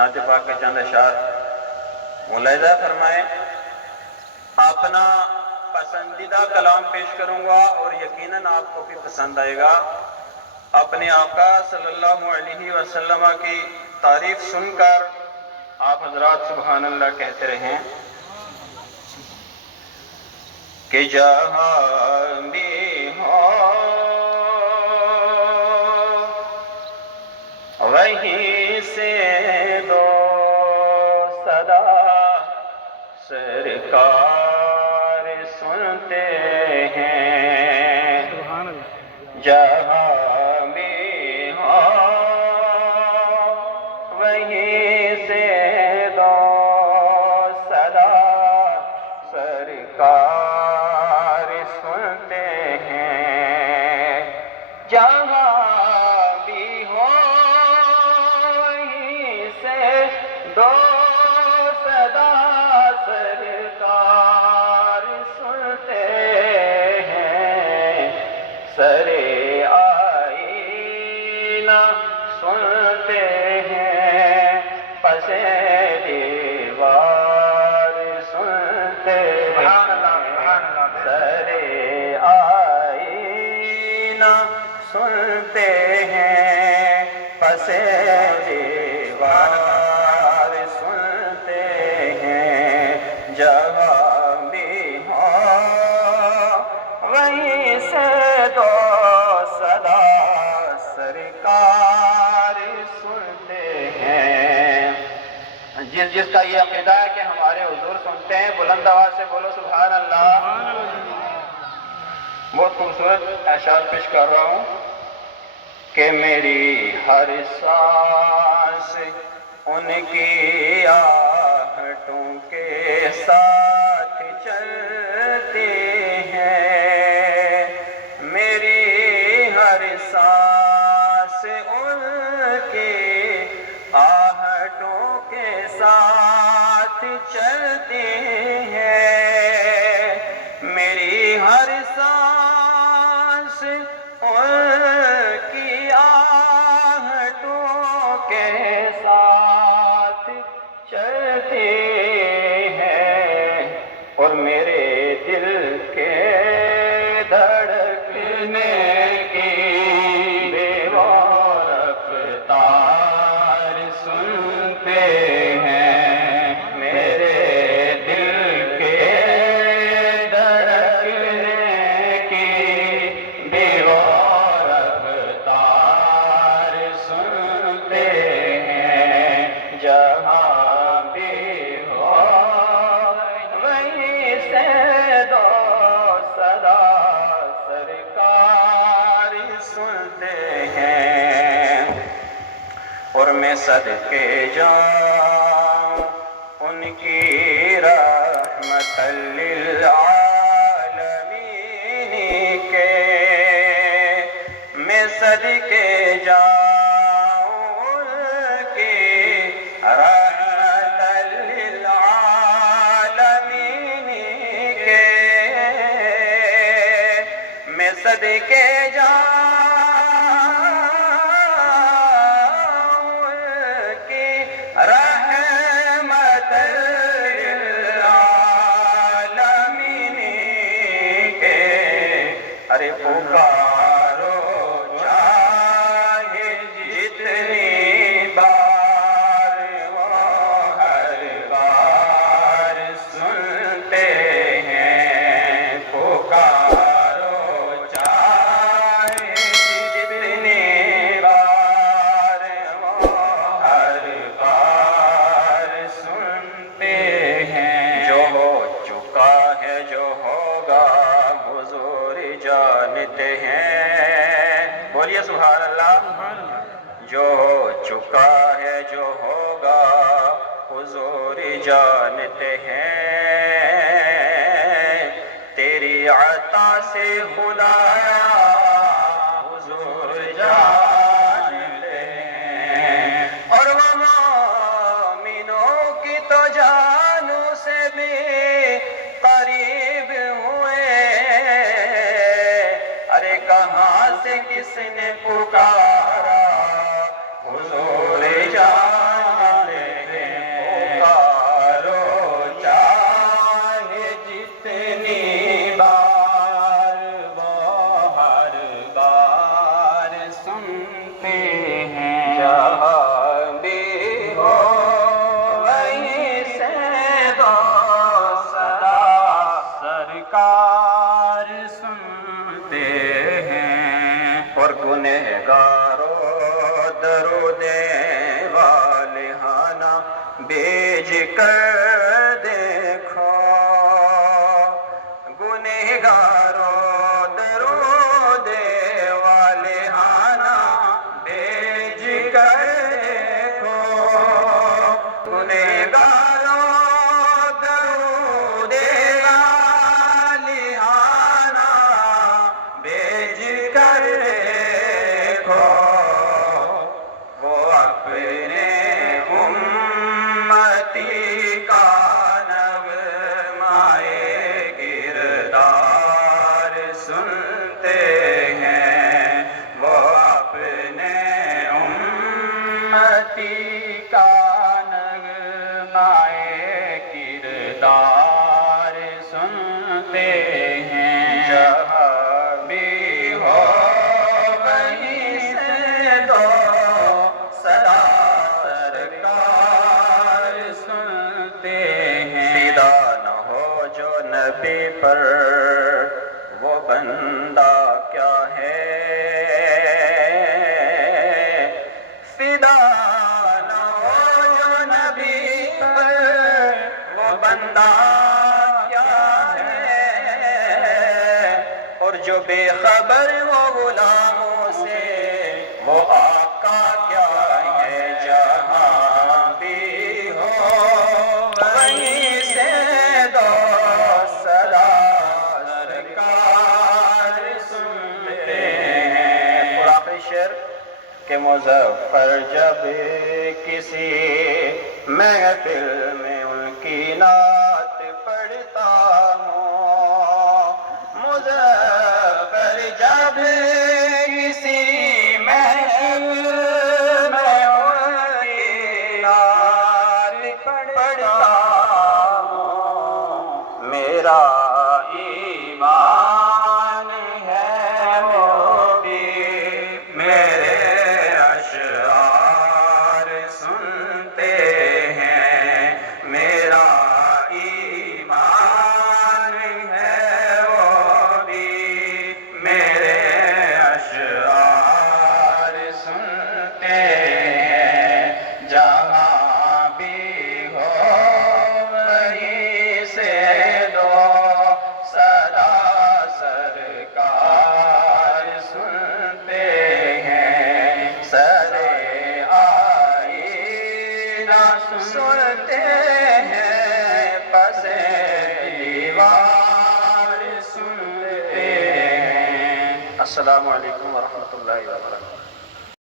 نعت پاک کے چند اشعار ملاحظہ فرمائیں۔ اپنا پسندیدہ کلام پیش کروں گا اور یقیناً آپ کو بھی پسند آئے گا۔ اپنے آقا صلی اللہ علیہ وسلم کی تعریف سن کر آپ حضرات سبحان اللہ کہتے رہیں کہ جہاں بھی ہو وہیں سے دو صدا سرکار سنتے ہیں، جہاں بھی ہو وہیں سے دو صدا سرکار سنتے ہیں، جہاں بھی ہو وہیں سے دو صدا سرکار سنتے ہیں، سرے آئینہ سنتے ہیں، پسے دیوار سنتے ہیں، سرے آئینہ سنتے ہیں، پسے دیوار سنتے ہیں، جہاں بھی ہو وہیں سے دو صدا سرکار سنتے ہیں۔ جس کا یہ عقیدہ ہے کہ ہمارے حضور سنتے ہیں، بلند آواز سے بولو سبحان اللہ۔ بہت خوبصورت اشعار پیش کر رہا ہوں کہ میری ہر سانس ان کی آہٹوں کے ساتھ چلتی ہے، میری ہر سانس ان کی آہٹوں کے ساتھ چلتی ہے، میری ہر سانس ان کی آہٹوں کے ساتھ چلتی ہے، اور میرے دل کے دھڑکنے کی بے رفتار سنتے ہیں، میرے دل کے دھڑکنے کی بے رفتار سنتے ہیں، جہاں بھی ہو وہیں سے دو صدا سرکار سنتے ہیں، اور میں صدقے جاؤں ان کی رحمت للعالمین کے، میں صدقے جاؤں ان کی رحمت للعالمین کے، میں صدقے جاؤں ان کی رحمت للعالمین کے، ارے پکارو چاہے جتنی بار وہ ہر بار سنتے ہیں، پکارو چاہے جتنی بار وہ ہر بار سنتے ہیں، جو ہو چکا ہے جو ہوگا حضور جانتے ہیں، بولیے سبحان اللہ۔ جو ہو چکا ہے جو ہوگا حضور جانتے ہیں، تیری عطا سے خدایا حضور جانتے ہیں، اور وہ مومنوں کی تو جانوں سے بھی قریب ہوئے، ارے کہاں سے کس نے پکارا حضور جانتے بھیج کر دیکھو گنہگاروں درود والے آنا بھیج کر دیکھو گنہگاروں درود والے آنا بھیج کر دیکھو وہ اپنے امتی کا نغمۂ کردار سنتے ہیں وہ اپنے امتی کا نغمۂ کردار سنتے ہیں جہاں بھی ہو وہیں سے دو صدا سرکار سنتے ہیں فدا نہ ہو جو نبی پر وہ بندہ کیا ہے فدا نہ ہو جو نبی پر وہ بندہ کیا ہے اور جو بے خبر وہ غلاموں سے وہ آقا کیا ہے جہاں بھی ہو وہیں سے دو صدا سرکار سنتے ہیں اور آخری شعر کہ مظفر جب کسی محفل میں ان کی نعت پڑھتا ہوں مظفر جب کسی محفل میں ان کی نعت پڑھتا ہوں میرا ایمان ہے وہ بھی میرے اشعار سنتے ہیں میرا ایمان ہے وہ بھی میرے اشعار سنتے ہیں جہاں بھی ہو وہیں سے دو صدا سرکار سنتے ہیں سر آئینہ سنتے ہیں پس دیوار سنتے ہیں السلام علیکم ورحمۃ اللہ وبرکاتہ